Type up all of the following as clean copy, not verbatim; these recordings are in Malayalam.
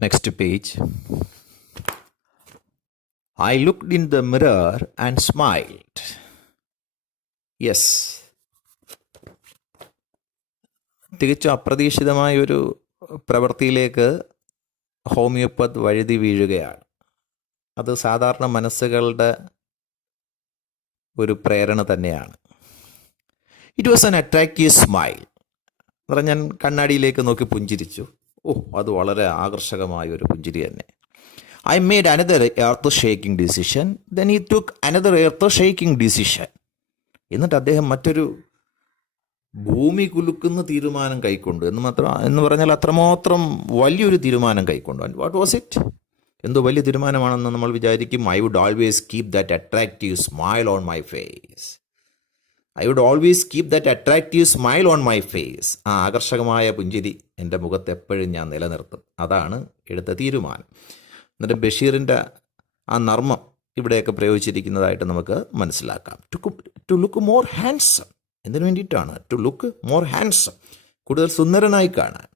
Next page. I looked in the mirror and smiled. Yes. തികച്ചും അപ്രതീക്ഷിതമായ ഒരു പ്രവൃത്തിയിലേക്ക് ഹോമിയോപ്പത്ത് വഴുതി വീഴുകയാണ്. അത് സാധാരണ മനസ്സുകളുടെ ഒരു പ്രേരണ തന്നെയാണ്. It was an attractive smile. അന്നേരം ഞാൻ കണ്ണാടിയിലേക്ക് നോക്കി പുഞ്ചിരിച്ചു. അത് വളരെ ആകർഷകമായ ഒരു പുഞ്ചിരി തന്നെ. I made another earth-shaking decision. Then he took another earth-shaking decision. എന്നിട്ട് അദ്ദേഹം മറ്റൊരു ഭൂമി കുലുക്കുന്ന തീരുമാനം കൈക്കൊണ്ടു എന്ന് പറഞ്ഞാൽ അത്രമാത്രം വലിയൊരു തീരുമാനം കൈക്കൊണ്ടു. What was it? എന്തോ വലിയ തീരുമാനമാണെന്ന് നമ്മൾ വിചാരിക്കും. I would always keep that attractive smile on my face. I would always keep that attractive smile on my face. ആ ആകർഷകമായ പുഞ്ചിരി എൻ്റെ മുഖത്ത് എപ്പോഴും ഞാൻ നിലനിർത്തും. അതാണ് എടുത്ത തീരുമാനം. എന്നിട്ട് ബഷീറിൻ്റെ ആ നർമ്മം ഇവിടെയൊക്കെ പ്രയോഗിച്ചിരിക്കുന്നതായിട്ട് നമുക്ക് മനസ്സിലാക്കാം. To look more handsome. എന്തിനു വേണ്ടിയിട്ടാണ്? ടു ലുക്ക് മോർ ഹാൻസം, കൂടുതൽ സുന്ദരനായി കാണാൻ.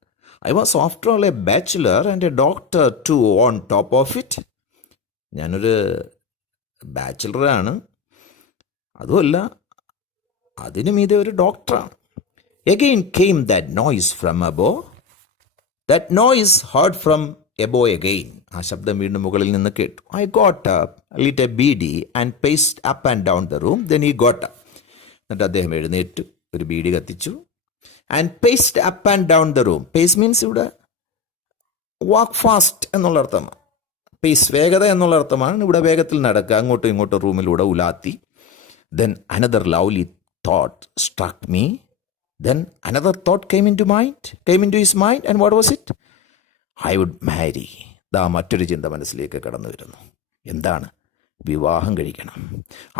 I was after all a bachelor and a doctor too on top of it. ഞാനൊരു ബാച്ചിലറാണ്, അതുമല്ല അതിനും ഇത് ഒരു ഡോക്ടറാണ്. Again came that noise from above. That noise heard from above again. ആ ശബ്ദം വീണ്ടും മുകളിൽ നിന്ന് കേട്ടു. I got up, lit a beedi and paced up and down the room. Then he got up. എന്നിട്ട് അദ്ദേഹം എഴുന്നേറ്റു, ഒരു ബീഡി കത്തിച്ചു. And paced up and down the room. Pace means ഇവിടെ വാക്ക് ഫാസ്റ്റ് എന്നുള്ള അർത്ഥമാണ്. പേസ് വേഗത എന്നുള്ള അർത്ഥമാണ്. ഇവിടെ വേഗത്തിൽ നടക്കുക, അങ്ങോട്ടും ഇങ്ങോട്ടും റൂമിലൂടെ ഉലാത്തി. Then another lovely thought struck me. Then another thought came into his mind. And what was it? I would marry. മറ്റൊരു ചിന്ത മനസ്സിലേക്ക് കടന്നു വരുന്നു. എന്താണ്? വിവാഹം കഴിക്കണം.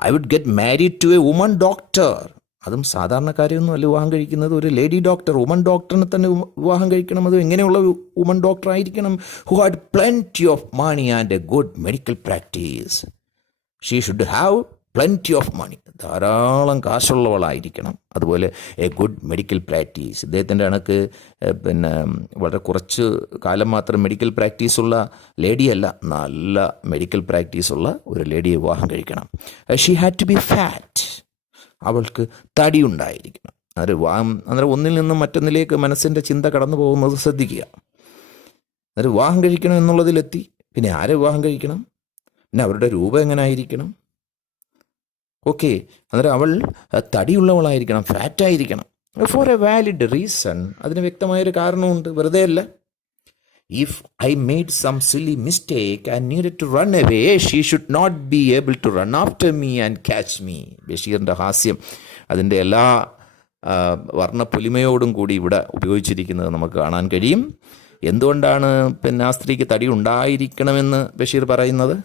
I would get married to a woman doctor. അതും സാധാരണക്കാരെയൊന്നും അല്ല വിവാഹം കഴിക്കുന്നത്, ഒരു ലേഡി ഡോക്ടർ, വുമൺ ഡോക്ടറിനെ തന്നെ വിവാഹം കഴിക്കണം. അത് എങ്ങനെയുള്ള വുമൺ ഡോക്ടർ ആയിരിക്കണം? who had plenty of money and a good medical practice. She should have plenty of money. ധാരാളം കാശുള്ളവളായിരിക്കണം. അതുപോലെ എ ഗുഡ് മെഡിക്കൽ പ്രാക്ടീസ്. ഇദ്ദേഹത്തിൻ്റെ കണക്ക് വളരെ കുറച്ച് കാലം മാത്രം മെഡിക്കൽ പ്രാക്ടീസുള്ള ലേഡിയല്ല, നല്ല മെഡിക്കൽ പ്രാക്ടീസുള്ള ഒരു ലേഡിയെ വിവാഹം കഴിക്കണം. She had to be fat. അവൾക്ക് തടി ഉണ്ടായിരിക്കണം. അന്നേരം ഒന്നിൽ നിന്നും മറ്റൊന്നിലേക്ക് മനസ്സിൻ്റെ ചിന്ത കടന്നു പോകുന്നത് ശ്രദ്ധിക്കുക. അന്നേരം വിവാഹം കഴിക്കണം എന്നുള്ളതിലെത്തി. പിന്നെ ആരെ വിവാഹം കഴിക്കണം? പിന്നെ അവരുടെ രൂപം എങ്ങനെ ആയിരിക്കണം? ഓക്കെ, അന്നേരം അവൾ തടിയുള്ളവളായിരിക്കണം, ഫാറ്റായിരിക്കണം. For a valid reason. അതിന് വ്യക്തമായൊരു കാരണമുണ്ട്, വെറുതെ അല്ല. If I made some silly mistake and needed to run away, she should not be able to run after me and catch me. ബഷീറിൻ്റെ ഹാസ്യം അതിൻ്റെ എല്ലാ വർണ്ണപ്പൊലിമയോടും കൂടി ഇവിടെ ഉപയോഗിച്ചിരിക്കുന്നത് നമുക്ക് കാണാൻ കഴിയും. എന്തുകൊണ്ടാണ് ആ സ്ത്രീക്ക് തടി ഉണ്ടായിരിക്കണമെന്ന് ബഷീർ പറയുന്നത്?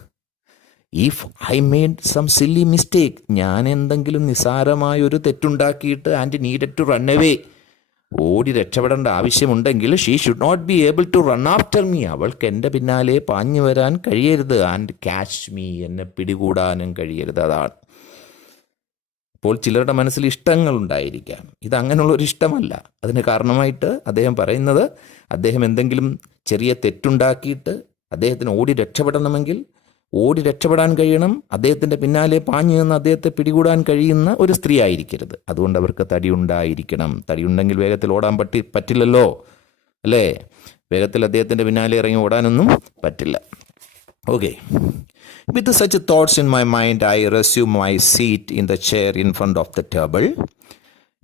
If I made some silly mistake, ഞാൻ എന്തെങ്കിലും നിസ്സാരമായൊരു തെറ്റുണ്ടാക്കിയിട്ട് and needed to run away, ഓടി രക്ഷപ്പെടേണ്ട ആവശ്യമുണ്ടെങ്കിൽ she should not be able to run after me, അവൾക്ക് എൻ്റെ പിന്നാലെ പാഞ്ഞു വരാൻ കഴിയരുത്. ആൻഡ് ക്യാച്ച് മീ, എന്നെ പിടികൂടാനും കഴിയരുത്. അതാണ്. അപ്പോൾ ചിലരുടെ മനസ്സിൽ ഇഷ്ടങ്ങളുണ്ടായിരിക്കാം. ഇത് അങ്ങനെയുള്ളൊരു ഇഷ്ടമല്ല. അതിന് കാരണമായിട്ട് അദ്ദേഹം പറയുന്നത്, അദ്ദേഹം എന്തെങ്കിലും ചെറിയ തെറ്റുണ്ടാക്കിയിട്ട് അദ്ദേഹത്തിന് ഓടി രക്ഷപ്പെടാൻ കഴിയണം. അദ്ദേഹത്തിൻ്റെ പിന്നാലെ പാഞ്ഞു നിന്ന് അദ്ദേഹത്തെ പിടികൂടാൻ കഴിയുന്ന ഒരു സ്ത്രീ ആയിരിക്കരുത്. അതുകൊണ്ട് അവർക്ക് തടി ഉണ്ടായിരിക്കണം. തടിയുണ്ടെങ്കിൽ വേഗത്തിൽ ഓടാൻ പറ്റില്ലല്ലോ, അല്ലേ? വേഗത്തിൽ അദ്ദേഹത്തിൻ്റെ പിന്നാലെ ഇറങ്ങി ഓടാനൊന്നും പറ്റില്ല. Okay. With such thoughts in my mind, I resumed my seat in the chair in front of the table.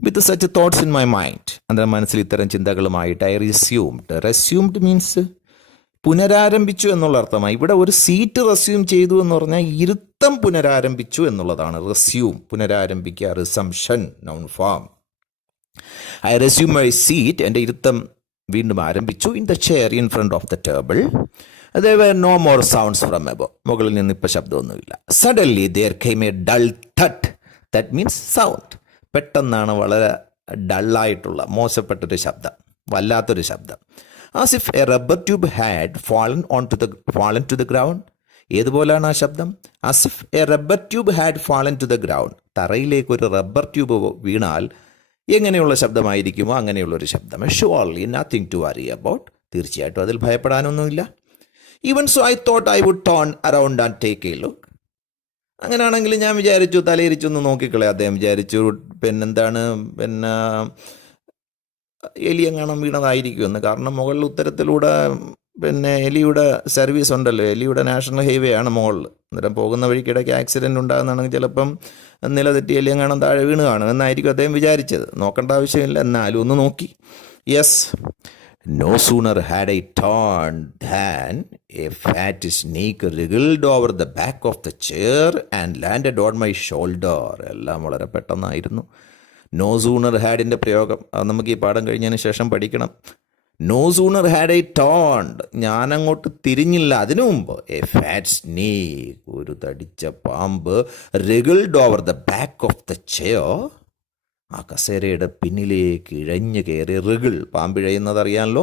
With such thoughts in my mind, എൻ്റെ മനസ്സിൽ ഇത്തരം ചിന്തകളുമായിട്ട് I resumed means പുനരാരംഭിച്ചു എന്നുള്ള അർത്ഥമായി. ഇവിടെ ഒരു സീറ്റ് റെസ്യൂം ചെയ്തു എന്ന് പറഞ്ഞാൽ ഇരുത്തം പുനരാരംഭിച്ചു എന്നുള്ളതാണ്. റെസ്യൂം, പുനരാരംഭിക്കുക, resumption, noun form. I resume my seat, എൻ്റെ ഇരുത്തം വീണ്ടും ആരംഭിച്ചു. In the chair in front of the table. There were no more sounds from above. മുകളിൽ നിന്ന് ഇപ്പോൾ ശബ്ദമൊന്നുമില്ല. Suddenly there came a dull thud. That means sound. പെട്ടെന്നാണ് വളരെ ഡള്ളായിട്ടുള്ള മോശപ്പെട്ടൊരു ശബ്ദം, വല്ലാത്തൊരു ശബ്ദം. As if a rubber tube had fallen to the ground. ഏതുപോലാണ് ആ ശബ്ദം? As if a rubber tube had fallen to the ground. തറയിലേക്ക് ഒരു റബ്ബർ ട്യൂബ് വീണാൽ എങ്ങനെയുള്ള ശബ്ദമായിരിക്കുമോ അങ്ങനെയുള്ളൊരു ശബ്ദം. Surely nothing to worry about. തീർച്ചയായിട്ടും അതിൽ ഭയപ്പെടാനൊന്നുമില്ല. Even so I thought I would turn around and take a look. അങ്ങനെയാണെങ്കിൽ ഞാൻ വിചാരിച്ചു തലയിരിച്ചൊന്ന് നോക്കിക്കളെ. അദ്ദേഹം വിചാരിച്ചു പിന്നെന്താണ്, പിന്നെ എലി എങ്ങാനും വീണതായിരിക്കുമെന്ന്. കാരണം മുകളിൽ ഉത്തരത്തിലൂടെ പിന്നെ എലിയുടെ സർവീസ് ഉണ്ടല്ലോ, എലിയുടെ നാഷണൽ ഹൈവേ ആണ് മുകളിൽ. അന്നേരം പോകുന്ന വഴിക്കിടയ്ക്ക് ആക്സിഡൻറ്റ് ഉണ്ടാകുന്നതാണെങ്കിൽ ചിലപ്പം നിലതെറ്റി എലി എങ്ങാനും താഴെ വീണ് കാണും എന്നായിരിക്കും അദ്ദേഹം വിചാരിച്ചത്. നോക്കേണ്ട ആവശ്യമില്ല, എന്നാലും ഒന്ന് നോക്കി. Yes, no sooner had I turned than a fat snake wriggled over the back of the chair and landed on my shoulder. എല്ലാം വളരെ പെട്ടെന്നായിരുന്നു. നോ സൂണർ ഹാഡിൻ്റെ പ്രയോഗം അത് നമുക്ക് ഈ പാഠം കഴിഞ്ഞതിന് ശേഷം പഠിക്കണം. No sooner had I turned, ഞാനങ്ങോട്ട് തിരിഞ്ഞില്ല അതിനു മുമ്പ്, എ ഫാറ്റ് സ്നേക്ക്, ഒരു തടിച്ച പാമ്പ്, wriggled over the back of the chair, ആ കസേരയുടെ പിന്നിലേക്ക് ഇഴഞ്ഞു കയറി. റിഗിൾ, പാമ്പിഴയുന്നത് അറിയാമല്ലോ.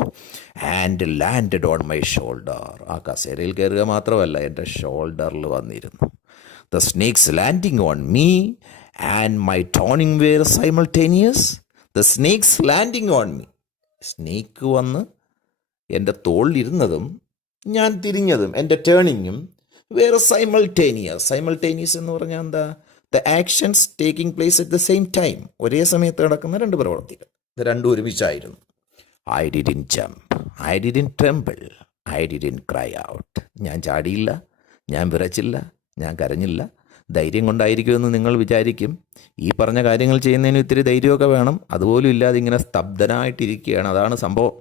And landed on my shoulder, ആ കസേരയിൽ കയറുക മാത്രമല്ല എൻ്റെ ഷോൾഡറിൽ വന്നിരുന്നു. The snake's landing on me and my turning were simultaneous. The snake's landing on me, snake വന്ന് എൻ്റെ തോളിലിരുന്നതും ഞാൻ തിരിഞ്ഞതും എൻ്റെ ടേണിങ്ങും വേറെ സൈമൾട്ടേനിയസ്. സൈമൾട്ടേനിയസ് എന്ന് പറഞ്ഞാൽ എന്താ? The actions taking place at the same time, ഒരേ സമയത്ത് നടക്കുന്ന രണ്ട് പ്രവർത്തികൾ. ഇത് രണ്ടും ഒരുമിച്ചായിരുന്നു. I didn't jump, I didn't tremble, I didn't cry out. ഞാൻ ചാടിയില്ല, ഞാൻ വിറച്ചില്ല, ഞാൻ കരഞ്ഞില്ല. ധൈര്യം കൊണ്ടായിരിക്കുമെന്ന് നിങ്ങൾ വിചാരിക്കും. ഈ പറഞ്ഞ കാര്യങ്ങൾ ചെയ്യുന്നതിന് ഇത്തിരി ധൈര്യമൊക്കെ വേണം. അതുപോലും ഇല്ലാതെ ഇങ്ങനെ സ്തബ്ധനായിട്ടിരിക്കുകയാണ്, അതാണ് സംഭവം.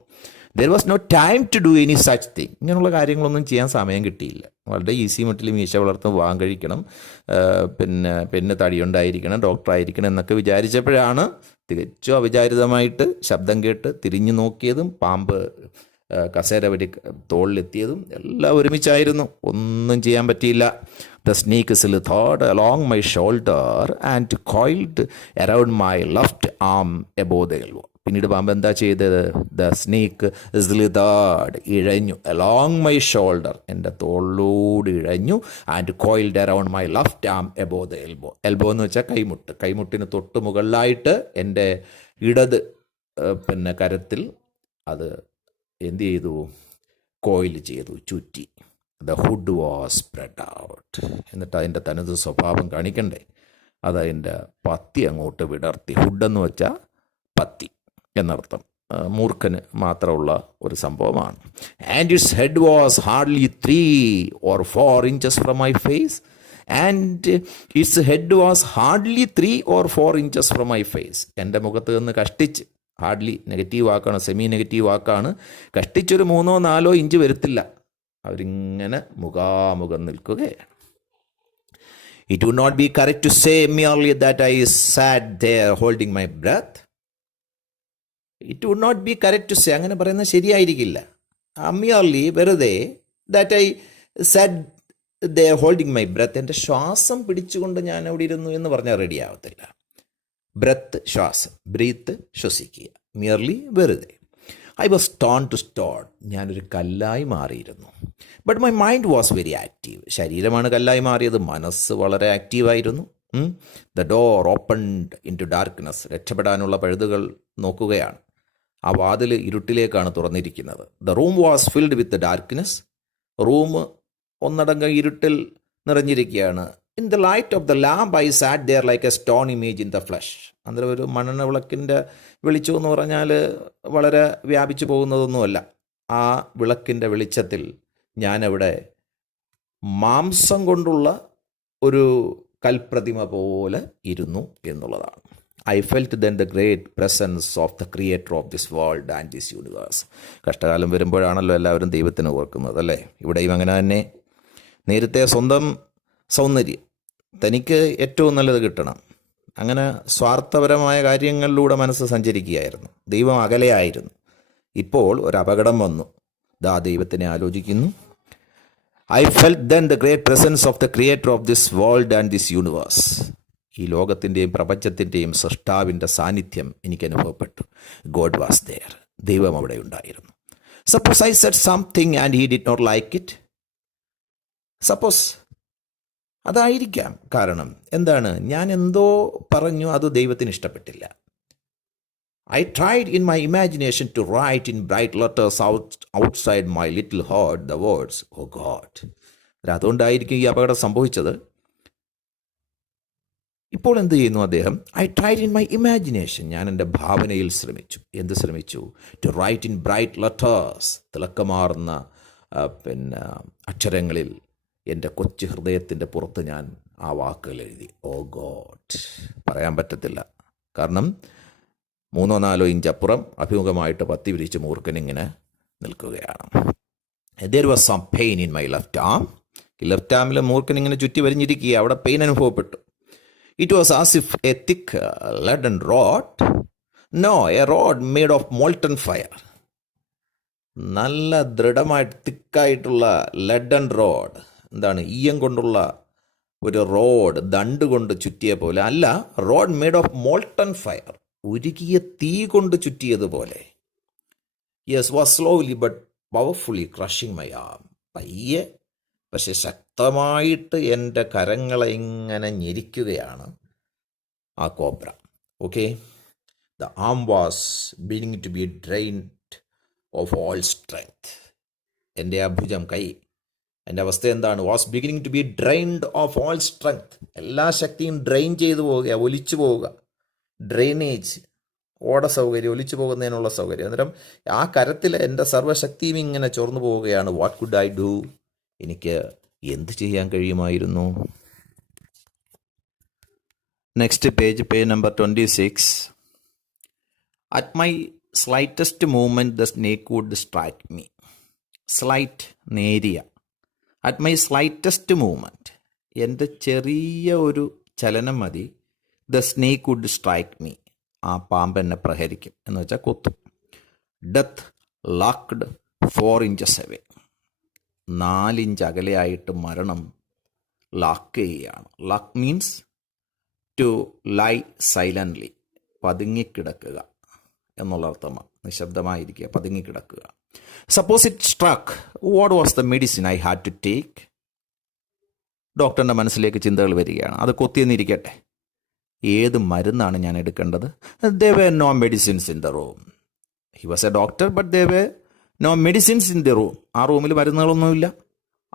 There was no time to do any such thing. ഇങ്ങനെയുള്ള കാര്യങ്ങളൊന്നും ചെയ്യാൻ സമയം കിട്ടിയില്ല. വളരെ ഈസി മട്ടിൽ മീശ വളർത്തും, വിവാഹം കഴിക്കണം, പിന്നെ തടിയുണ്ടായിരിക്കണം, ഡോക്ടറായിരിക്കണം എന്നൊക്കെ വിചാരിച്ചപ്പോഴാണ് തികച്ചും അവിചാരിതമായിട്ട് ശബ്ദം കേട്ട് തിരിഞ്ഞു നോക്കിയതും പാമ്പ് കസേര വരി തോളിലെത്തിയതും എല്ലാം ഒരുമിച്ചായിരുന്നു. ഒന്നും ചെയ്യാൻ പറ്റിയില്ല. The snake slithered along my shoulder and coiled around my left arm above the elbow. പിന്നീട് പാമ്പ് എന്താ ചെയ്തത്? ദ സ്നേക്ക് slithered, ഇഴഞ്ഞു, അലോങ് മൈ ഷോൾഡർ, എൻ്റെ തോളിലൂടെ ഇഴഞ്ഞു, and coiled around my left arm above the elbow. Elbow എന്ന് വെച്ചാൽ കൈമുട്ട്, കൈമുട്ടിന് തൊട്ട് മുകളിലായിട്ട് എൻ്റെ ഇടത് കരത്തിൽ അത് എന്ത് ചെയ്തു? കോയിൽ ചെയ്തു, ചുറ്റി. The hood was spread out. എന്നിട്ട് അതിൻ്റെ തനത് സ്വഭാവം കാണിക്കണ്ടേ, അതതിൻ്റെ പത്തി അങ്ങോട്ട് വിടർത്തി. ഹുഡെന്ന് വെച്ചാൽ പത്തി എന്നർത്ഥം. മൂർഖന് മാത്രമുള്ള ഒരു സംഭവമാണ്. And its head was hardly 3 or 4 inches from my face. And its head was hardly 3 or 4 inches from my face. എൻ്റെ മുഖത്ത് നിന്ന് കഷ്ടിച്ച്, ഹാർഡ്ലി നെഗറ്റീവ് വാക്കാണ്, സെമി നെഗറ്റീവ് വാക്കാണ്, കഷ്ടിച്ചൊരു 3-4 ഇഞ്ച് വരുത്തില്ല. അവരിങ്ങനെ മുഖാമുഖം നിൽക്കുകയാണ്. It would not be correct to say merely that I sat there holding my breath. It would not be correct to say, അങ്ങനെ പറയുന്നത് ശരിയായിരിക്കില്ല. merely, വെറുതെ, that I sat there holding my breath, എൻ്റെ ശ്വാസം പിടിച്ചുകൊണ്ട് ഞാൻ അവിടെ ഇരുന്നു എന്ന് പറഞ്ഞാൽ റെഡി ആവത്തില്ല. ബ്രത്ത് ശ്വാസം, ബ്രീത്ത് ശ്വസിക്കുക, മിയർലി വെറുതെ. I was turn to stone, ഞാനൊരു കല്ലായി മാറിയിരുന്നു. But my mind was very active. ശരീരമാണ് കല്ലായി മാറിയത്, മനസ്സ് വളരെ ആക്റ്റീവായിരുന്നു. The door opened into darkness, രക്ഷപ്പെടാനുള്ള പഴുതുകൾ നോക്കുകയാണ്. ആ വാതിൽ ഇരുട്ടിലേക്കാണ് തുറന്നിരിക്കുന്നത്. The room was filled with darkness, room ഒന്നടങ്കം ഇരുട്ടിൽ നിറഞ്ഞിരിക്കുകയാണ്. In the light of the lamp I sat there like a stone image in the flush. അന്നേരം ഒരു മണ്ണെണ്ണ വിളക്കിൻ്റെ വെളിച്ചം എന്ന് പറഞ്ഞാൽ വളരെ വ്യാപിച്ചു പോകുന്നതൊന്നുമല്ല. ആ വിളക്കിൻ്റെ വെളിച്ചത്തിൽ ഞാനവിടെ മാംസം കൊണ്ടുള്ള ഒരു കൽപ്രതിമ പോലെ ഇരുന്നു എന്നുള്ളതാണ്. I felt then the great presence of the creator of this world and this universe. കഷ്ടകാലം വരുമ്പോഴാണല്ലോ എല്ലാവരും ദൈവത്തിന് ഓർക്കുന്നത്, അല്ലേ? ഇവിടെയും അങ്ങനെ തന്നെ. നേരത്തെ സ്വന്തം സൗന്ദര്യം, തനിക്ക് ഏറ്റവും നല്ലത് കിട്ടണം, അങ്ങനെ സ്വാർത്ഥപരമായ കാര്യങ്ങളിലൂടെ മനസ്സ് സഞ്ചരിക്കുകയായിരുന്നു. ദൈവം അകലെയായിരുന്നു. ഇപ്പോൾ ഒരു അപകടം വന്നു. ദാ ദൈവത്തിനെ ആലോചിക്കുന്നു. I felt then the great presence of the creator of this world and this universe. ഈ ലോകത്തിൻ്റെയും പ്രപഞ്ചത്തിൻ്റെയും സൃഷ്ടാവിൻ്റെ സാന്നിധ്യം എനിക്ക് അനുഭവപ്പെട്ടു. ഗോഡ് വാസ് ദെയർ, ദൈവം അവിടെ ഉണ്ടായിരുന്നു. Suppose I said something and he did not like it. Suppose അതായിരിക്കാം കാരണം. എന്താണ്? ഞാൻ എന്തോ പറഞ്ഞു, അത് ദൈവത്തിന് ഇഷ്ടപ്പെട്ടില്ല. I tried in my imagination to write in bright letters outside my little heart the words, oh God. അതുകൊണ്ടായിരിക്കും ഈ അപകടം സംഭവിച്ചത്. ഇപ്പോൾ എന്ത് ചെയ്യുന്നു അദ്ദേഹം? I tried in my imagination, ഞാൻ എൻ്റെ ഭാവനയിൽ ശ്രമിച്ചു. എന്ത് ശ്രമിച്ചു? To write in bright letters, തിളക്കമാർന്ന അക്ഷരങ്ങളിൽ എൻ്റെ കൊച്ചു ഹൃദയത്തിൻ്റെ പുറത്ത് ഞാൻ ആ വാക്കുകൾ എഴുതി. Oh God. പറയാൻ പറ്റത്തില്ല, കാരണം 3-4 ഇഞ്ച് അപ്പുറം അഭിമുഖമായിട്ട് പത്തി വിരിച്ച് മൂർഖനിങ്ങനെ നിൽക്കുകയാണ്. There was some pain in my left arm. ഈ ലെഫ്റ്റ് ആമിലെ മൂർഖൻ ഇങ്ങനെ ചുറ്റി വരിഞ്ഞിരിക്കുക, അവിടെ പെയിൻ അനുഭവപ്പെട്ടു. It was as if a thick leaden rod, no, a rod made of molten fire. നല്ല ദൃഢമായിട്ട് തിക്കായിട്ടുള്ള ലെഡൻ റോഡ്, എന്താണ്, ഈയം കൊണ്ടുള്ള ഒരു റോഡ്, ദണ്ട് കൊണ്ട് ചുറ്റിയ പോലെ അല്ല, rod made of molten fire, ഉരുകിയ തീ കൊണ്ട് ചുറ്റിയതുപോലെ. Yes, was slowly but powerfully crushing my arm. പയ്യെ പക്ഷെ ശക്തമായിട്ട് എൻ്റെ കരങ്ങളെ ഇങ്ങനെ ഞെരിക്കുകയാണ് ആ cobra. Okay, the arm was beginning to be drained of all strength. എൻ്റെ ആ ഭുജം, കൈ, എൻ്റെ അവസ്ഥ എന്താണ്? Was beginning to be drained of all strength. എല്ലാ ശക്തിയും ഡ്രെയിൻ ചെയ്തു പോവുക, ഒലിച്ചു പോവുക. ഡ്രെയിനേജ്, ഓട സൗകര്യം, ഒലിച്ചു പോകുന്നതിനുള്ള സൗകര്യം. അന്നേരം ആ കരത്തിൽ എൻ്റെ സർവ്വശക്തിയും ഇങ്ങനെ ചോർന്നു പോവുകയാണ്. What could I do? എനിക്ക് എന്ത് ചെയ്യാൻ കഴിയുമായിരുന്നു? Next page number 26. At my slightest movement the snake would strike me. Slight, നേരിയ. അറ്റ് മൈ സ്ലൈറ്റസ്റ്റ് മൂവ്മെൻറ്റ്, എൻ്റെ ചെറിയ ഒരു ചലനം മതി. The snake would strike me, ആ പാമ്പ് എന്നെ പ്രഹരിക്കും, എന്ന് വെച്ചാൽ കൊത്തും. Death lurked 4 inches away. 4 inch അകലെയായിട്ട് മരണം ലാക്ക് ചെയ്യുകയാണ്. Lurk means to lie silently, പതുങ്ങിക്കിടക്കുക എന്നുള്ള അർത്ഥമാണ്. നിശബ്ദമായിരിക്കുക, പതുങ്ങിക്കിടക്കുക. Suppose it struck, what was the medicine I had to take? ഡോക്ടറിൻ്റെ മനസ്സിലേക്ക് ചിന്തകൾ വരികയാണ്. അത് കൊത്തിയെന്നിരിക്കട്ടെ, ഏത് മരുന്നാണ് ഞാൻ എടുക്കേണ്ടത്? There were no medicines in the room. He was a doctor, but there were no medicines in the room. ആ റൂമിൽ മരുന്നുകളൊന്നുമില്ല.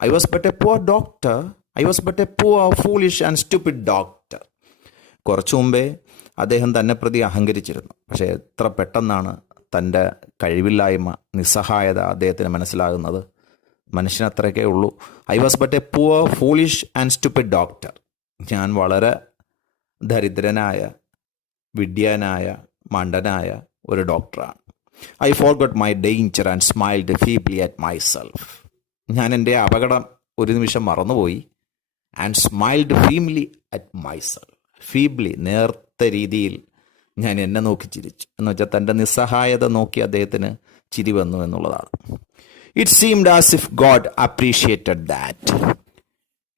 I was but a poor doctor, I was but a poor foolish and stupid doctor. കുറച്ചു മുമ്പേ അദ്ദേഹം തന്നെ പ്രതി അഹങ്കരിച്ചിരുന്നു. പക്ഷേ എത്ര പെട്ടെന്നാണ് തൻ്റെ കഴിവില്ലായ്മ, നിസ്സഹായത അദ്ദേഹത്തിന് മനസ്സിലാകുന്നത്. മനുഷ്യനത്രയൊക്കെ ഉള്ളൂ. I was but a poor foolish and stupid doctor. ഞാൻ വളരെ ദരിദ്രനായ, വിഡ്ഢിയനായ, മണ്ടനായ ഒരു ഡോക്ടറാണ്. I forgot my danger and smiled feebly at myself. ഞാൻ എൻ്റെ അപകടം ഒരു നിമിഷം മറന്നുപോയി. And smiled feebly at myself. Feebly, നേർത്ത രീതിയിൽ ഞാൻ എന്നെ നോക്കി ചിരിച്ചു. എന്ന് വെച്ചാൽ തൻ്റെ നിസ്സഹായത നോക്കി അദ്ദേഹത്തിന് ചിരി വന്നു എന്നുള്ളതാണ്. It seemed as if God appreciated that.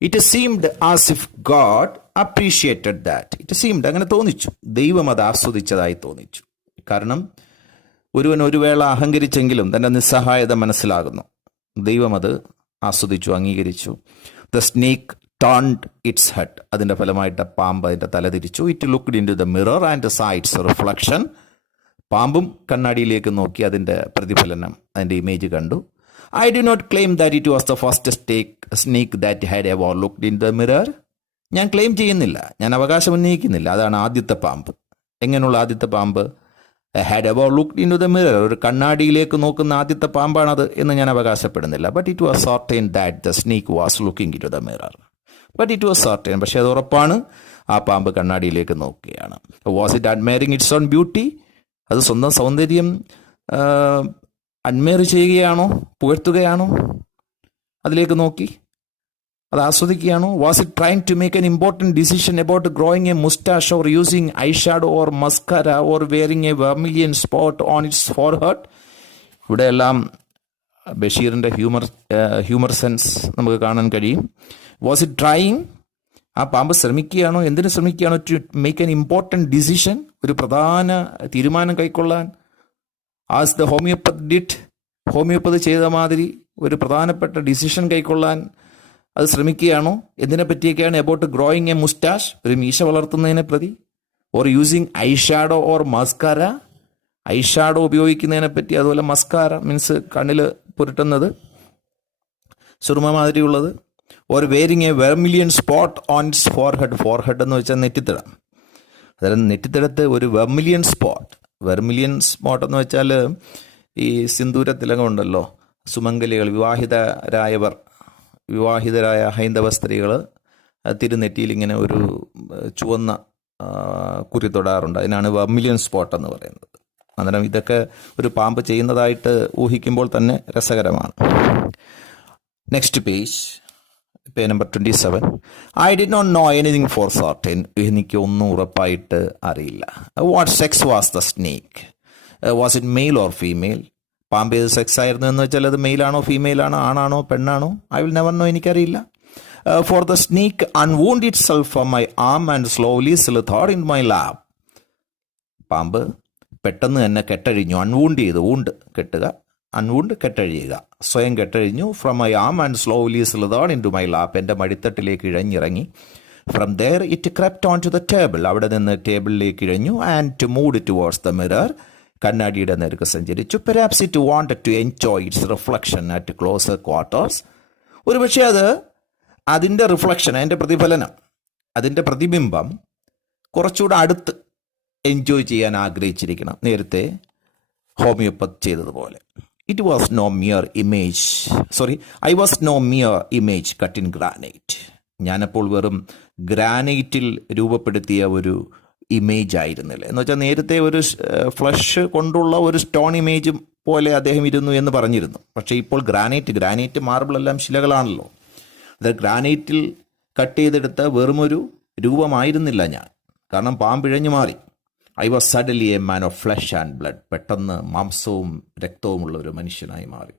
It seemed as if God appreciated that. It seemed, അങ്ങനെ തോന്നിച്ചു, ദൈവം അത് ആസ്വദിച്ചതായി തോന്നിച്ചു. കാരണം ഒരുവൻ ഒരു വേള അഹങ്കരിച്ചെങ്കിലും തൻ്റെ നിസ്സഹായത മനസ്സിലാകുന്നു. ദൈവം അത് ആസ്വദിച്ചു, അംഗീകരിച്ചു. The snake turned its head. അതിൻ്റെ ഫലമായിട്ട് പാമ്പ് അതിൻ്റെ തല തിരിച്ചു. It looked into the mirror and saw its reflection. പാമ്പും കണ്ണാടിയിലേക്ക് നോക്കി അതിൻ്റെ പ്രതിഫലനം, അതിൻ്റെ ഇമേജ് കണ്ടു. I do not claim that it was the first snake that had ever looked in the mirror. ഞാൻ ക്ലെയിം ചെയ്യുന്നില്ല, ഞാൻ അവകാശം ഉന്നയിക്കുന്നില്ല അതാണ് ആദ്യത്തെ പാമ്പ്. എങ്ങനെയുള്ള ആദ്യത്തെ പാമ്പ്? Had ever looked into the mirror, ഒരു കണ്ണാടിയിലേക്ക് നോക്കുന്ന ആദ്യത്തെ പാമ്പാണത് എന്ന് ഞാൻ അവകാശപ്പെടുന്നില്ല. But it was certain that the snake was looking into the mirror. But it was certain, പക്ഷേ അത് ഉറപ്പാണ്, ആ പാമ്പ് കണ്ണാടിയിലേക്ക് നോക്കുകയാണ്. Was it admiring its own beauty? അത് സ്വന്തം സൗന്ദര്യം അഡ്മയർ ചെയ്യുകയാണോ, പുകഴ്ത്തുകയാണോ? അതിലേക്ക് നോക്കി അത് ആസ്വദിക്കുകയാണോ? Was it trying to make an important decision about growing a moustache or using eye shadow or mascara or wearing a vermilion spot on its forehead? ഇവിടെയെല്ലാം ബഷീറിൻ്റെ ഹ്യൂമർ സെൻസ് നമുക്ക് കാണാൻ കഴിയും. വാസ് ഇറ്റ് ട്രൈയിങ്, ആ പാമ്പ് ശ്രമിക്കുകയാണോ, എന്തിനു ശ്രമിക്കുകയാണോ? To make an important decision, ഒരു പ്രധാന തീരുമാനം കൈക്കൊള്ളാൻ. As the homeopathy did, homeopathy ചെയ്ത മാതിരി ഒരു പ്രധാനപ്പെട്ട ഡിസിഷൻ കൈക്കൊള്ളാൻ അത് ശ്രമിക്കുകയാണോ? എന്തിനെ പറ്റിയൊക്കെയാണ്? അബൌട്ട് ഗ്രോയിങ് എ മുസ്റ്റാഷ്, ഒരു മീശ വളർത്തുന്നതിനെ പ്രതി. Or using eye shadow or mascara, eye shadow ഉപയോഗിക്കുന്നതിനെ പറ്റി, അതുപോലെ മസ്കാര മീൻസ് കണ്ണിൽ പുരട്ടുന്നത് സുറുമ മാതിരിയുള്ളത്. Or wearing a vermilion spot on forehead. Forehead എന്ന് വെച്ചാൽ നെറ്റിത്തട. അതായത് നെറ്റിത്തടത്ത് ഒരു വെർമിലിയൻ സ്പോട്ട്. വെർമിലിയൻ സ്പോട്ട് എന്ന് വെച്ചാൽ ഈ സിന്ദൂര തിലകം ഉണ്ടല്ലോ, സുമംഗലികൾ, വിവാഹിതരായ ഹൈന്ദവ സ്ത്രീകൾ തിരുനെറ്റിയിൽ ഇങ്ങനെ ഒരു ചുവന്ന കുറി തൊടാറുണ്ട്. അതിനാണ് വെർമിലിയൻ സ്പോട്ട് എന്ന് പറയുന്നത്. അന്നേരം ഇതൊക്കെ ഒരു പാമ്പ് ചെയ്യുന്നതായിട്ട് ഊഹിക്കുമ്പോൾ തന്നെ രസകരമാണ്. Next page number 27. I did not know anything for certain. എനിക്ക് ഒന്നും ഉറപ്പായിട്ട് അറിയില്ല. What sex was the snake? Was it male or female? പാമ്പ് ഏത് സെക്സ് ആയിരുന്നു എന്ന് വെച്ചാൽ അത് മെയിലാണോ ഫീമെയിലാണോ, ആണാണോ പെണ്ണാണോ? ഐ വിൽ നെവർ നോ, എനിക്കറിയില്ല. For the snake unwound it self from my arm and slowly slithered in my lap. പാമ്പ് പെട്ടെന്ന് തന്നെ കെട്ടഴിഞ്ഞു. അൺവൂണ്ട് ചെയ്ത്, വൂണ്ട് കെട്ടുക, അൺവൂണ്ട് കെട്ടഴിയുക, സ്വയം കെട്ടഴിഞ്ഞു. From my arm and slowly slithered into my lap. എൻ്റെ മടിത്തട്ടിലേക്ക് ഇഴഞ്ഞിറങ്ങി. From there it crept onto the table. അവിടെ നിന്ന് ടേബിളിലേക്ക് ഇഴഞ്ഞു. And to move towards the mirror. കണ്ണാടിയുടെ നേർക്ക് സഞ്ചരിച്ചു. Perhaps it wanted to enjoy its reflection at closer quarters. ഒരു പക്ഷേ അത് അതിൻ്റെ റിഫ്ലക്ഷൻ, അതിൻ്റെ പ്രതിഫലനം, അതിൻ്റെ പ്രതിബിംബം കുറച്ചുകൂടെ അടുത്ത് എൻജോയ് ചെയ്യാൻ ആഗ്രഹിച്ചിരിക്കണം, നേരത്തെ ഹോമിയോപ്പത്ത് ചെയ്തതുപോലെ. It was no mere image, I was no mere image cut in granite. ഞാനപ്പോൾ വെറും ഗ്രാനൈറ്റിൽ രൂപപ്പെടുത്തിയ ഒരു ഇമേജ് ആയിരുന്നില്ല. എന്ന് വെച്ചാൽ നേരത്തെ ഒരു ഫ്ലഷ് കൊണ്ടുള്ള ഒരു സ്റ്റോൺ ഇമേജ് പോലെ അദ്ദേഹം ഇരുന്നു എന്ന് പറഞ്ഞിരുന്നു. പക്ഷേ ഇപ്പോൾ ഗ്രാനൈറ്റ് മാർബിൾ എല്ലാം ശിലകളാണല്ലോ. അത് ഗ്രാനൈറ്റിൽ കട്ട് ചെയ്തെടുത്ത വെറുമൊരു രൂപമായിരുന്നില്ല ഞാൻ. കാരണം പാമ്പിഴഞ്ഞു മാറി. I was suddenly a man of flesh and blood. പെട്ടെന്ന് മാംസവും രക്തവുമുള്ള ഒരു മനുഷ്യനായി മാറി.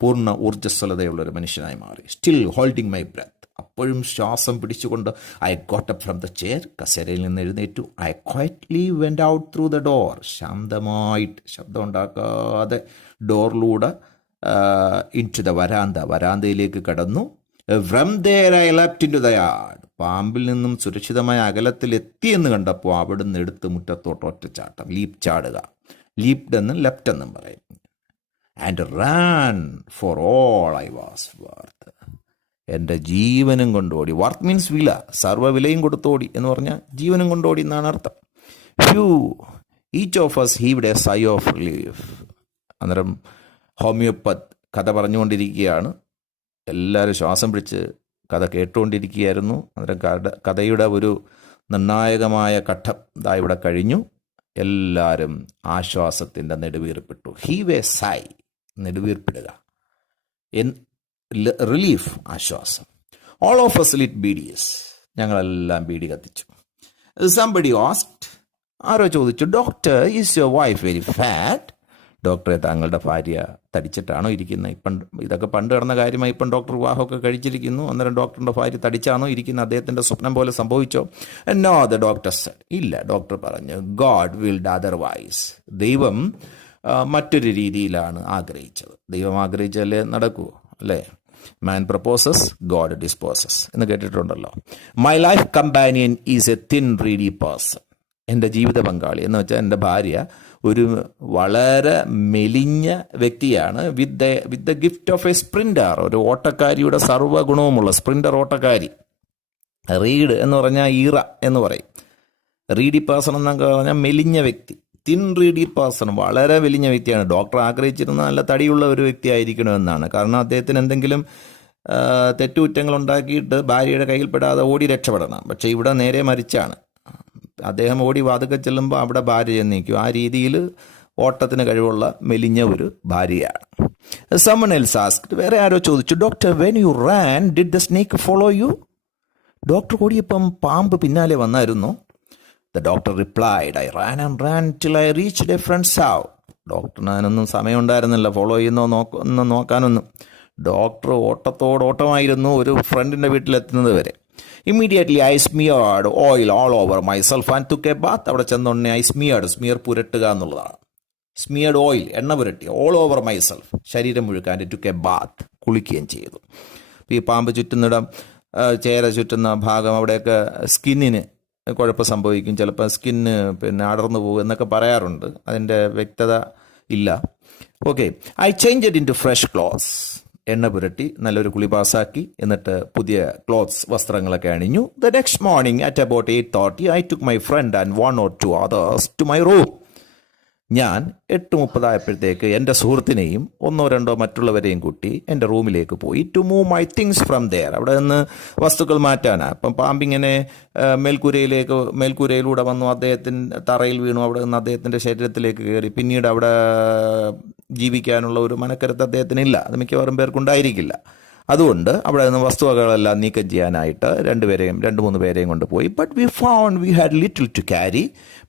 പൂർണ്ണ ഊർജ്ജസ്വലതയുള്ള ഒരു മനുഷ്യനായി മാറി. Still holding my breath. അപ്പോഴും ശ്വാസം പിടിച്ചുകൊണ്ട് I got up from the chair. കസേരയിൽ നിന്ന് എഴുന്നേറ്റു. I quietly went out through the door. ശാന്തമായിട്ട്, ശബ്ദം ഉണ്ടാക്കാതെ ഡോറിലൂടെ ഇൻ ടു ദ വരാന്തയിലേക്ക് കടന്നു. From there I left into the yard. പാമ്പിൽ നിന്നും സുരക്ഷിതമായ അകലത്തിൽ എത്തിയെന്ന് കണ്ടപ്പോൾ അവിടുന്ന് എടുത്ത് മുറ്റത്തോട്ട് ഒറ്റച്ചാട്ടം. ചാടുക, ലീപ്ഡ് എന്നും ലെഫ്റ്റ് എന്നും പറയും. And Rann for all I was worth. എൻ്റെ ജീവനും കൊണ്ടോടി. വർത്ത് മീൻസ് വില, സർവ്വ വിലയും കൊടുത്തോടി എന്ന് പറഞ്ഞാൽ ജീവനും കൊണ്ടോടി എന്നാണ് അർത്ഥം. Each of us heaved a sigh of relief. അന്നേരം ഹോമിയോപ്പത്ത് കഥ പറഞ്ഞുകൊണ്ടിരിക്കുകയാണ്. എല്ലാവരും ശ്വാസം പിടിച്ച് കഥ കേട്ടുകൊണ്ടിരിക്കുകയായിരുന്നു. അന്നേരം കഥയുടെ ഒരു നിർണായകമായ ഘട്ടം ദാ ഇവിടെ കഴിഞ്ഞു. എല്ലാവരും ആശ്വാസത്തിൻ്റെ നെടുവീർപ്പിട്ടു. ഹീവ് എ സൈ, നെടുവീർപ്പിടുക. റിലീഫ്, ആശ്വാസം. All of us lit BDS. ഞങ്ങളെല്ലാം ബീഡി കത്തിച്ചു. സംബഡി ആസ്ക്ഡ്, ആരോ ചോദിച്ചു, doctor is your wife very fat? ഡോക്ടറെ, താങ്കളുടെ ഭാര്യ തടിച്ചിട്ടാണോ ഇരിക്കുന്നത്? ഇതൊക്കെ പണ്ട് കിടന്ന കാര്യമായി. ഇപ്പം ഡോക്ടർ വിവാഹമൊക്കെ കഴിച്ചിരിക്കുന്നു. അന്നേരം ഡോക്ടറിൻ്റെ ഭാര്യ തടിച്ചാണോ ഇരിക്കുന്നത്? അദ്ദേഹത്തിൻ്റെ സ്വപ്നം പോലെ സംഭവിച്ചോ? No, the doctor said. ഇല്ല, ഡോക്ടർ പറഞ്ഞു. God willed otherwise. ദൈവം മറ്റൊരു രീതിയിലാണ് ആഗ്രഹിച്ചത്. ദൈവം ആഗ്രഹിച്ചാലേ നടക്കൂ, അല്ലേ? മാൻ പ്രപ്പോസസ്, ഗോഡ് ഡിസ്പോസസ് എന്ന് കേട്ടിട്ടുണ്ടല്ലോ. My life companion is a thin reedy person. എൻ്റെ ജീവിത പങ്കാളി എന്ന് വെച്ചാൽ എൻ്റെ ഭാര്യ ഒരു വളരെ മെലിഞ്ഞ വ്യക്തിയാണ്. With the gift of A sprinter. ഒരു ഓട്ടക്കാരിയുടെ സർവ്വഗുണവുമുള്ള സ്പ്രിൻറ്റർ ഓട്ടക്കാരി. റീഡ് എന്ന് പറഞ്ഞാൽ ഈറ എന്ന് പറയും. റീഡി പേഴ്സൺ എന്നൊക്കെ പറഞ്ഞാൽ മെലിഞ്ഞ വ്യക്തി. തിൻ റീഡി പേഴ്സൺ, വളരെ മെലിഞ്ഞ വ്യക്തിയാണ്. ഡോക്ടർ ആഗ്രഹിച്ചിരുന്ന നല്ല തടിയുള്ള ഒരു വ്യക്തി ആയിരിക്കണമെന്നാണ്. കാരണം അദ്ദേഹത്തിന് എന്തെങ്കിലും തെറ്റുകുറ്റങ്ങൾ ഉണ്ടാക്കിയിട്ട് ഭാര്യയുടെ കയ്യിൽപ്പെടാതെ ഓടി രക്ഷപ്പെടണം. പക്ഷേ ഇവിടെ നേരെ മറിച്ചാണ്. അദ്ദേഹം ഓടി വാതുക്കെ ചെല്ലുമ്പോൾ അവിടെ ഭാര്യ ചെന്നിരിക്കും. ആ രീതിയിൽ ഓട്ടത്തിന് കഴിവുള്ള മെലിഞ്ഞ ഒരു ഭാര്യയാണ്. someone else asked, വേറെ ആരോ ചോദിച്ചു, doctor, when you ran, did the snake follow you? Doctor ഓടിയപ്പം പാമ്പ് പിന്നാലെ വന്നായിരുന്നു. The doctor replied, I ran and ran till I reached a friend's house. ഡോക്ടറിന് അതിനൊന്നും സമയമുണ്ടായിരുന്നില്ല ഫോളോ ചെയ്യുന്നോ നോക്കാനൊന്നും. ഡോക്ടർ ഓട്ടമായിരുന്നു ഒരു ഫ്രണ്ടിൻ്റെ വീട്ടിലെത്തുന്നത് വരെ. Immediately I smeared oil all over myself and took a bath. അവിടെ ചെന്നുടനെ സ്മിയർ പുരട്ടുക എന്നുള്ളതാണ്. സ്മിയർഡ് ഓയിൽ, എണ്ണ പുരട്ടി. ഓൾ ഓവർ മൈസെൽഫ്, ശരീരം മുഴുക്കാൻ. took a bath, കുളിക്കുകയും ചെയ്തു. ഈ പാമ്പ് ചുറ്റുന്നിടം, ചേര ചുറ്റുന്ന ഭാഗം, അവിടെയൊക്കെ സ്കിന്നിന് കുഴപ്പം സംഭവിക്കും, ചിലപ്പോൾ സ്കിന്ന് അടർന്നു പോകും എന്നൊക്കെ പറയാറുണ്ട്. അതിൻ്റെ വ്യക്തത ഇല്ല. Okay, I change it into fresh clothes. എണ്ണ പുരട്ടി നല്ലൊരു കുളി പാസ്സാക്കി, എന്നിട്ട് പുതിയ വസ്ത്രങ്ങളൊക്കെ അണിഞ്ഞു. The next morning at about 8:30 I took my friend and 1 or 2 others to my room. ഞാൻ 8:30 എൻ്റെ സുഹൃത്തിനെയും 1-2 മറ്റുള്ളവരെയും കൂട്ടി എൻ്റെ റൂമിലേക്ക് പോയി. To move my things from there. അവിടെ നിന്ന് വസ്തുക്കൾ മാറ്റാനാണ്. അപ്പം പാമ്പിങ്ങനെ മേൽക്കൂരയിലൂടെ വന്നു, അദ്ദേഹത്തിൻ്റെ തറയിൽ വീണു, അവിടെ നിന്ന് അദ്ദേഹത്തിൻ്റെ ശരീരത്തിലേക്ക് കയറി. പിന്നീട് അവിടെ ജീവിക്കാനുള്ള ഒരു മനക്കരുത്ത് അദ്ദേഹത്തിനില്ല, അത് മിക്കവാറും പേർക്കുണ്ടായിരിക്കില്ല. അതുകൊണ്ട് അവിടെ നിന്ന് വസ്തുവകളെല്ലാം നീക്കം ചെയ്യാനായിട്ട് 2-3 പേരെയും കൊണ്ടുപോയി. But we had little to carry,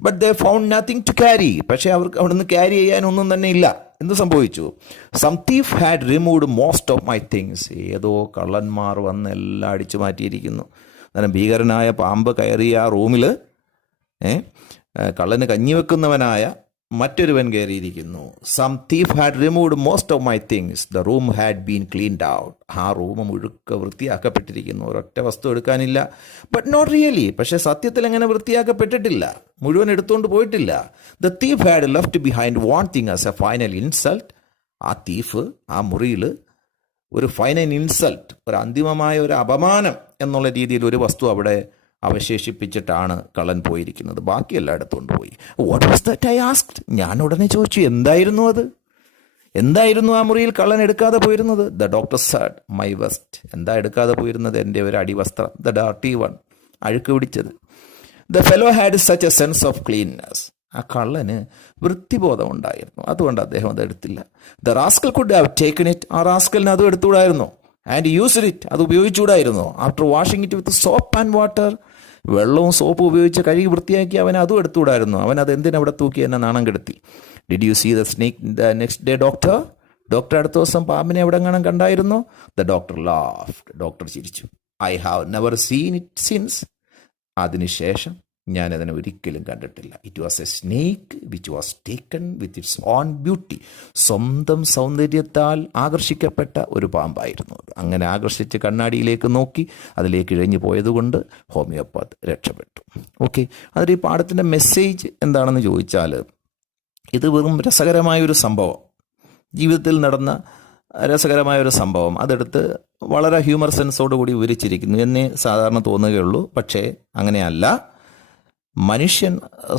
but they found nothing to carry. പക്ഷേ അവർക്ക് അവിടെ നിന്ന് ക്യാരി ചെയ്യാനൊന്നും തന്നെ ഇല്ല. എന്ത് സംഭവിച്ചു? Some thief had removed most of my things. ഏതോ കള്ളന്മാർ വന്ന് എല്ലാം അടിച്ചു മാറ്റിയിരിക്കുന്നു. അന്നേരം ഭീകരനായ പാമ്പ് കയറിയ ആ റൂമിൽ കള്ളന് കഞ്ഞി വെക്കുന്നവനായ മറ്റൊരുവൻ കയറിയിരിക്കുന്നു. Some thief had removed most of my things. The room had been cleaned out. ആ റൂം മുഴുക്ക വൃത്തിയാക്കപ്പെട്ടിരിക്കുന്നു. ഒരൊറ്റ വസ്തു എടുക്കാനില്ല. But not really. പക്ഷേ സത്യത്തിൽ അങ്ങനെ വൃത്തിയാക്കപ്പെട്ടിട്ടില്ല, മുഴുവൻ എടുത്തുകൊണ്ട് പോയിട്ടില്ല. The thief had left behind one thing as A final insult. ആ തീഫ് ആ മുറിയിൽ ഒരു ഫൈനൽ ഇൻസൾട്ട്, ഒരു അന്തിമമായ ഒരു അപമാനം എന്നുള്ള രീതിയിൽ ഒരു വസ്തു അവിടെ അവശേഷിപ്പിച്ചിട്ടാണ് കള്ളൻ പോയിരിക്കുന്നത്. ബാക്കി എല്ലായിടത്തുകൊണ്ട് പോയി. What was that I asked. ഞാൻ ഉടനെ ചോദിച്ചു, എന്തായിരുന്നു അത്? എന്തായിരുന്നു ആ മുറിയിൽ കള്ളൻ എടുക്കാതെ പോയിരുന്നത്? The doctor sad my west. എന്താ എടുക്കാതെ പോയിരുന്നത്? എൻ്റെ ഒരു അടിവസ്ത്രം. ദ ഡർട്ടി വൺ, അഴുക്ക് പിടിച്ചത്. The fellow had such a sense of cleanliness. ആ കള്ളന് വൃത്തിബോധം ഉണ്ടായിരുന്നു, അതുകൊണ്ട് അദ്ദേഹം അത് എടുത്തില്ല. The rascal could have taken it. ആ റാസ്കലിന് അതും എടുത്തുകൂടായിരുന്നു. And used it. അത് ഉപയോഗിച്ചുകൂടായിരുന്നു. After washing it with soap and water. വെള്ളവും സോപ്പും ഉപയോഗിച്ച് കഴുകി വൃത്തിയാക്കി അവൻ അതും എടുത്തുകൂടായിരുന്നു. അവൻ അത് എന്തിനവിടെ തൂക്കി എന്നെ നാണം കെടുത്തി. Did you see the snake the next day doctor. Doctor അടുത്ത ദിവസം പാമ്പിനെ എവിടെ കാണാൻ കണ്ടായിരുന്നു? The doctor laughed. ഡോക്ടർ ചിരിച്ചു. I have never seen it since. അതിനുശേഷം ഞാനതിനെ ഒരിക്കലും കണ്ടിട്ടില്ല. It was a snake which was taken with its own beauty. സ്വന്തം സൗന്ദര്യത്താൽ ആകർഷിക്കപ്പെട്ട ഒരു പാമ്പായിരുന്നു. അങ്ങനെ ആകർഷിച്ച് കണ്ണാടിയിലേക്ക് നോക്കി അതിലേക്ക് ഇഴഞ്ഞു പോയതുകൊണ്ട് ഹോമിയോപാത്ത് രക്ഷപ്പെട്ടു. ഓക്കെ, അതിൽ ഈ പാഠത്തിൻ്റെ മെസ്സേജ് എന്താണെന്ന് ചോദിച്ചാൽ, ഇത് വെറും രസകരമായൊരു സംഭവം, ജീവിതത്തിൽ നടന്ന രസകരമായൊരു സംഭവം, അതെടുത്ത് വളരെ ഹ്യൂമർ സെൻസോടുകൂടി വിവരിച്ചിരിക്കുന്നു എന്നേ സാധാരണ തോന്നുകയുള്ളൂ. പക്ഷേ അങ്ങനെയല്ല. മനുഷ്യൻ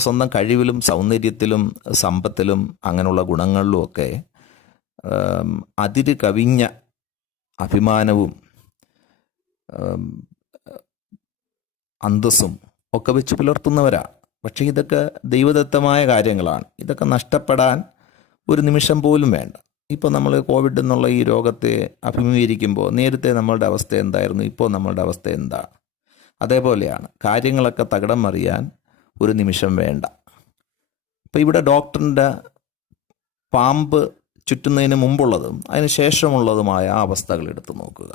സ്വന്തം കഴിവിലും സൗന്ദര്യത്തിലും സമ്പത്തിലും അങ്ങനെയുള്ള ഗുണങ്ങളിലുമൊക്കെ അതിര് കവിഞ്ഞ അഭിമാനവും അന്തസ്സും ഒക്കെ വെച്ച് പുലർത്തുന്നവരാ. പക്ഷേ ഇതൊക്കെ ദൈവദത്തമായ കാര്യങ്ങളാണ്. ഇതൊക്കെ നഷ്ടപ്പെടാൻ ഒരു നിമിഷം പോലും വേണ്ട. ഇപ്പോൾ നമ്മൾ കോവിഡ് എന്നുള്ള ഈ രോഗത്തെ അഭിമുഖീകരിക്കുമ്പോൾ നേരത്തെ നമ്മളുടെ അവസ്ഥ എന്തായിരുന്നു, ഇപ്പോൾ നമ്മളുടെ അവസ്ഥ എന്താണ്? അതേപോലെയാണ് കാര്യങ്ങളൊക്കെ തകിടം മറിയാൻ ഒരു നിമിഷം വേണ്ട. അപ്പോൾ ഇവിടെ ഡോക്ടറിൻ്റെ പാമ്പ് ചുറ്റുന്നതിന് മുമ്പുള്ളതും അതിന് ശേഷമുള്ളതുമായ ആ അവസ്ഥകൾ എടുത്തു നോക്കുക.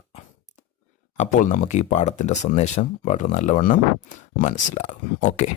അപ്പോൾ നമുക്ക് ഈ പാഠത്തിൻ്റെ സന്ദേശം വളരെ നല്ലവണ്ണം മനസ്സിലാകും. ഓക്കെ.